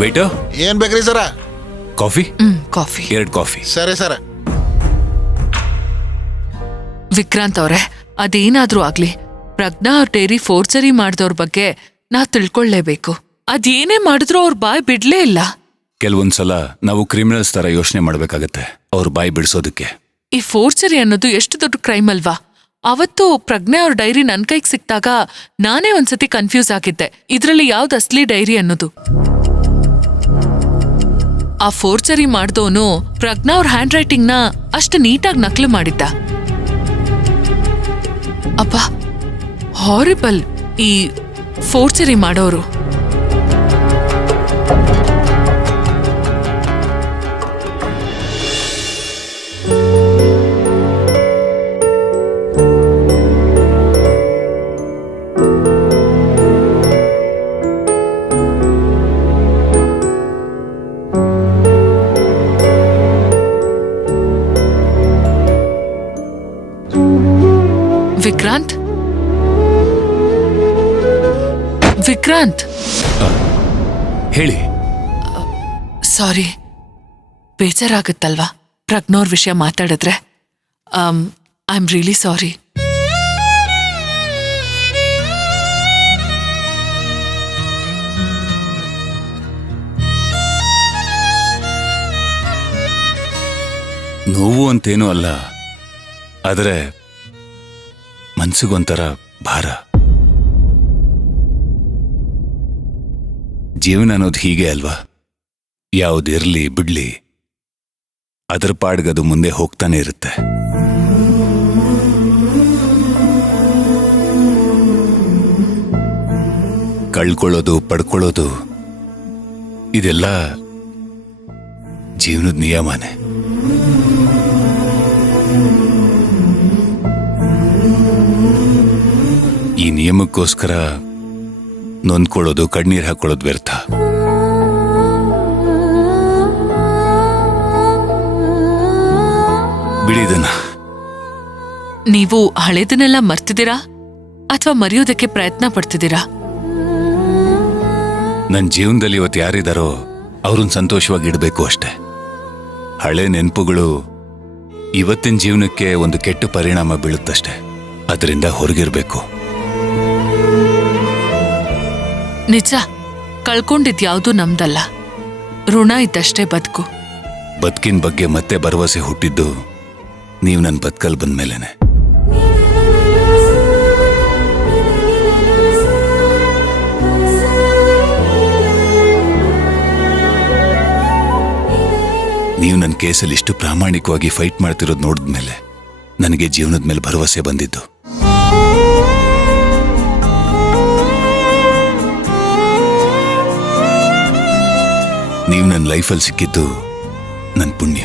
Water, ಏನ್ ಬೇಕ್ರಿ ಸರ? Coffee. Coffee 2 coffee. ಸರಿ ಸರ. ವಿಕ್ರಾಂತ್ ಅವ್ರೆ, ಅದೇನಾದ್ರೂ ಆಗ್ಲಿ, ಪ್ರಜ್ಞಾ ಅವ್ರ ಡೈರಿ ಫೋರ್ಜರಿ ಮಾಡಿದವ್ರ ಬಗ್ಗೆ ನಾ ತಿಳ್ಕೊಳ್ಳೇಬೇಕು. ಅದೇನೇ ಮಾಡಿದ್ರು ಅವ್ರ ಬಾಯ್ ಬಿಡ್ಲೇ ಇಲ್ಲ. ಕೆಲವೊಂದ್ಸಲ ನಾವು ಕ್ರಿಮಿನಲ್ಸ್ ತರ ಯೋಚನೆ ಮಾಡ್ಬೇಕಾಗತ್ತೆ ಅವ್ರ ಬಾಯಿ ಬಿಡಿಸೋದಕ್ಕೆ. ಈ ಫೋರ್ಜರಿ ಅನ್ನೋದು ಎಷ್ಟು ದೊಡ್ಡ ಕ್ರೈಮ್ ಅಲ್ವಾ? ಅವತ್ತು ಪ್ರಜ್ಞಾ ಅವ್ರ ಡೈರಿ ನನ್ ಕೈಗೆ ಸಿಕ್ತಾಗ ನಾನೇ ಒಂದ್ಸತಿ ಕನ್ಫ್ಯೂಸ್ ಆಗಿದ್ದೆ, ಇದ್ರಲ್ಲಿ ಯಾವ್ದು ಅಸ್ಲಿ ಡೈರಿ ಅನ್ನೋದು. ಆ ಫೋರ್ಜರಿ ಮಾಡ್ದೋನು ಪ್ರಜ್ಞಾ ಅವ್ರ ಹ್ಯಾಂಡ್ ರೈಟಿಂಗ್ ನ ಅಷ್ಟು ನೀಟಾಗಿ ನಕಲು ಮಾಡಿದ್ದ. ಅಪ್ಪ, ಹಾರಿಬಲ್ ಈ ಫೋರ್ಜರಿ ಮಾಡೋರು. ವಿಕ್ರಾಂತ್, ವಿಕ್ರಾಂತ್, ಹೇಳಿ. ಸಾರಿ, ಬೇಜಾರಾಗುತ್ತಲ್ವಾ ಪ್ರಜ್ಞೋರ್ ವಿಷಯ ಮಾತಾಡಿದ್ರೆ? I am really sorry. ನೋವು ಅಂತೇನೂ ಅಲ್ಲ, ಆದರೆ ಮನ್ಸಿಗೊಂಥರ ಭಾರ. ಜೀವನ ಅನ್ನೋದು ಹೀಗೆ ಅಲ್ವಾ, ಯಾವುದಿರ್ಲಿ ಬಿಡ್ಲಿ ಅದರ ಪಾಡ್ಗದು ಮುಂದೆ ಹೋಗ್ತಾನೆ ಇರುತ್ತೆ. ಕಳ್ಕೊಳ್ಳೋದು ಪಡ್ಕೊಳ್ಳೋದು ಇದೆಲ್ಲ ಜೀವನದ ನಿಯಮನೇ. ಈ ನಿಯಮಕ್ಕೋಸ್ಕರ ನೊಂದ್ಕೊಳ್ಳೋದು, ಕಣ್ಣೀರ್ ಹಾಕೊಳ್ಳೋದು ವ್ಯರ್ಥ. ಬಿಡಿದನ. ನೀವು ಹಳೇದನ್ನೆಲ್ಲ ಮರ್ತಿದ್ದೀರಾ ಅಥವಾ ಮರೆಯೋದಕ್ಕೆ ಪ್ರಯತ್ನ ಪಡ್ತಿದ್ದೀರಾ? ನನ್ನ ಜೀವನದಲ್ಲಿ ಇವತ್ತು ಯಾರಿದಾರೋ ಅವ್ರನ್ನ ಸಂತೋಷವಾಗಿ ಇಡಬೇಕು ಅಷ್ಟೆ. ಹಳೆ ನೆನಪುಗಳು ಇವತ್ತಿನ ಜೀವನಕ್ಕೆ ಒಂದು ಕೆಟ್ಟ ಪರಿಣಾಮ ಬೀಳುತ್ತಷ್ಟೆ. ಅದರಿಂದ ಹೊರಗಿರ್ಬೇಕು. ನಿಜ, ಕಳ್ಕೊಂಡಿದ್ಯಾವುದೂ ನಮ್ದಲ್ಲ. ಋಣ ಇದ್ದಷ್ಟೇ ಬದುಕು. ಬದುಕಿನ ಬಗ್ಗೆ ಮತ್ತೆ ಭರವಸೆ ಹುಟ್ಟಿದ್ದು ನೀವು ನನ್ನ ಬದುಕಲ್ ಬಂದ್ಮೇಲೆನೆ. ನೀವು ನನ್ನ ಕೇಸಲ್ಲಿ ಇಷ್ಟು ಪ್ರಾಮಾಣಿಕವಾಗಿ ಫೈಟ್ ಮಾಡ್ತಿರೋದು ನೋಡಿದ್ಮೇಲೆ ನನಗೆ ಜೀವನದ ಮೇಲೆ ಭರವಸೆ ಬಂದಿದ್ದು. ನೀವು ನನ್ನ ಲೈಫಲ್ಲಿ ಸಿಕ್ಕಿದ್ದು ನನ್ನ ಪುಣ್ಯ.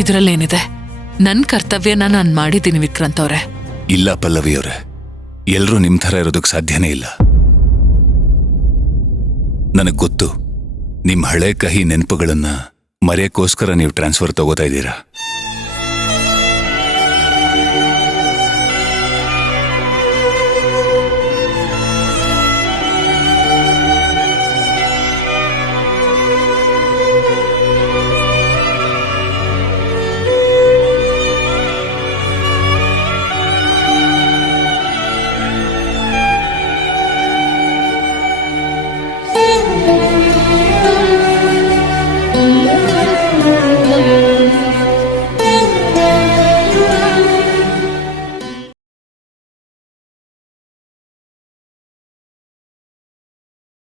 ಇದರಲ್ಲೇನಿದೆ? ನನ್ನ ಕರ್ತವ್ಯನ ನಾನು ಮಾಡಿದ್ದೀನಿ ವಿಕ್ರಾಂತ್ ಅವರೇ. ಇಲ್ಲ ಪಲ್ಲವಿಯವರೇ, ಎಲ್ಲರೂ ನಿಮ್ಮ ಥರ ಇರೋದಕ್ಕೆ ಸಾಧ್ಯನೇ ಇಲ್ಲ. ನನಗೆ ಗೊತ್ತು, ನಿಮ್ಮ ಹಳೆ ಕಹಿ ನೆನಪುಗಳನ್ನ ಮರೆಯಕ್ಕೋಸ್ಕರ ನೀವು ಟ್ರಾನ್ಸ್ಫರ್ ತಗೋತಾ ಇದ್ದೀರಾ.